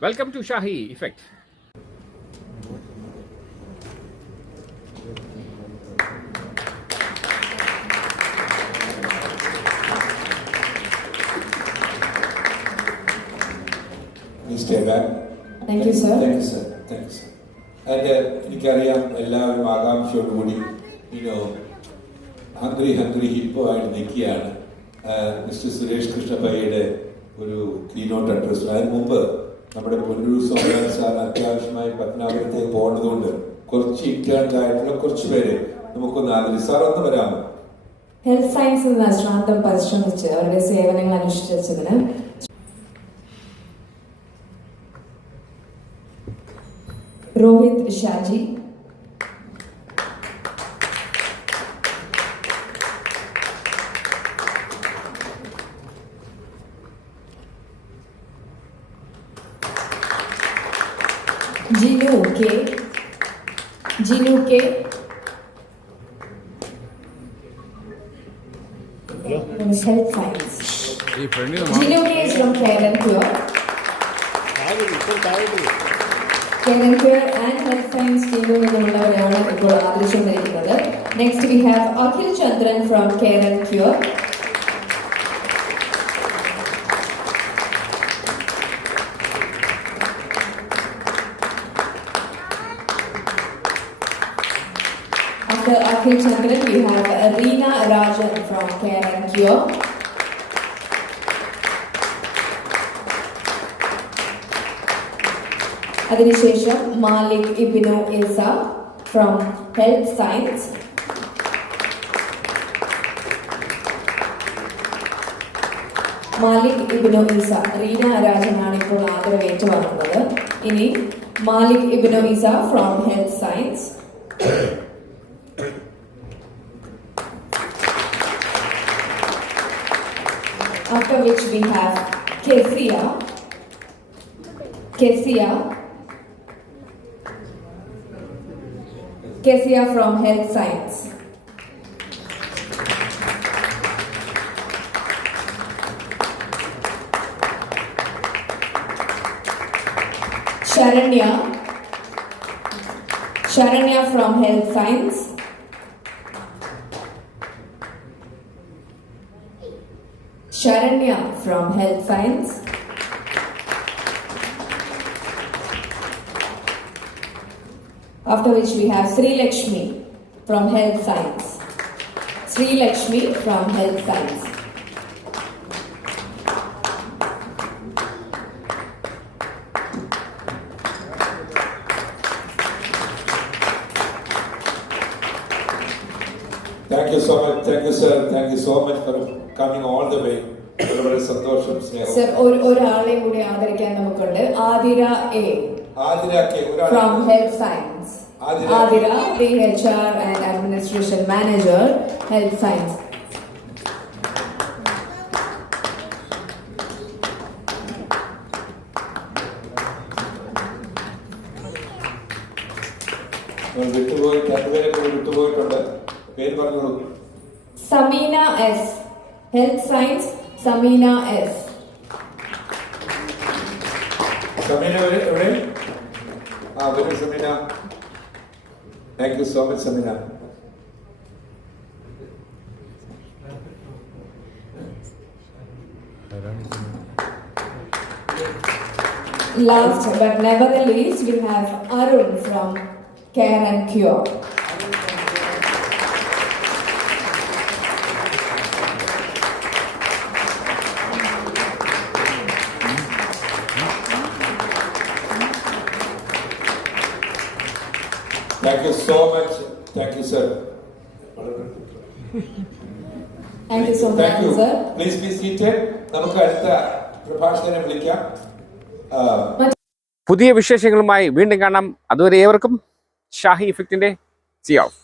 Welcome to Shahi effect Please stay back. Thank you, sir. Thank you, sir. Thank you, sir. അതിന്റെ എനിക്കറിയാം എല്ലാവരും ആകാംക്ഷയോടുകൂടി you know hungry hungry hippo ആയിട്ട് നിൽക്കുകയാണ് mister Suresh കൃഷ്ണഭയുടെ ഒരു keynote address അതിന് മുമ്പ് നമ്മുടെ പൊന്നൂർ സോമനാഥ് സാറിന് അത്യാവശ്യമായി പത്മനാഭപുരത്തേക്ക് പോകേണ്ടതുകൊണ്ട് കുറച്ച് ഇന്റേൺഡ് ആയിട്ടുള്ള കുറച്ച് പേര് നമുക്കൊന്ന് ആദരി. സാർ ഒന്ന് വരാമോ? ഹെൽത്ത് സയൻസിൽ നിന്ന് അശ്രാന്തം പരിശ്രമിച്ച് അവരുടെ സേവനങ്ങൾ അനുഷ്ഠിച്ചതിന് Rohit Shaji Jinu K Jinu K Health Science. Gino K is from Karen Cure. Karen Cure and Health Science ടീമിൽ നിന്നുള്ളവരെയാണ് ഇപ്പോൾ ആദരിച്ചുകൊണ്ടിരിക്കുന്നത് next we have Akhil Chandran from Karen Cure. After Akhil Chandran, we have Reena Rajan from Karen Cure. അതിനുശേഷം Malik Ibinu Isa from health science Malik Ibinu Isa Reena രാജനാണ് ഇപ്പോൾ ആദരവ് ഏറ്റുവാങ്ങുന്നത്. ഇനി Malik Ibinu Isa from health science after which we have Kezia Kezia. Kezia from Health Science. Sharanya. Sharanya from Health Science. Sharanya from Health Science. After which we have Sri Lakshmi from Health Science. Sri Lakshmi from Health Science. Thank you so much. Thank you, sir. Thank you so much for coming all the way വളരെ സന്തോഷം സ്നേഹം. Sir ഒരാളെ കൂടി ആദരിക്കാൻ നമുക്കുണ്ട്. Athira A Athira K K from Health Science. Adira. Adira, H HR and Administration Manager, Health Science. നിങ്ങൾ വിട്ടുപോയി രണ്ടുപേരെ കൂടി വിട്ടുപോയിട്ടുണ്ട്. പേര് പറഞ്ഞോളൂ. Samina S Health Science, Samina S. Samina, ready? Ah, where is Samina? Thank you so much, Samina. Last but never the least, we have Arun from Care and Cure. Thank you so much. Thank you, sir. Thank you so much, Thank you. sir. Please be seated നമുക്ക് അടുത്ത പ്രഭാഷകനെ വിളിക്കാം പുതിയ വിശേഷങ്ങളുമായി വീണ്ടും കാണാം അതുവരെ ഏവർക്കും Shahi ഇഫക്റ്റിന്റെ C of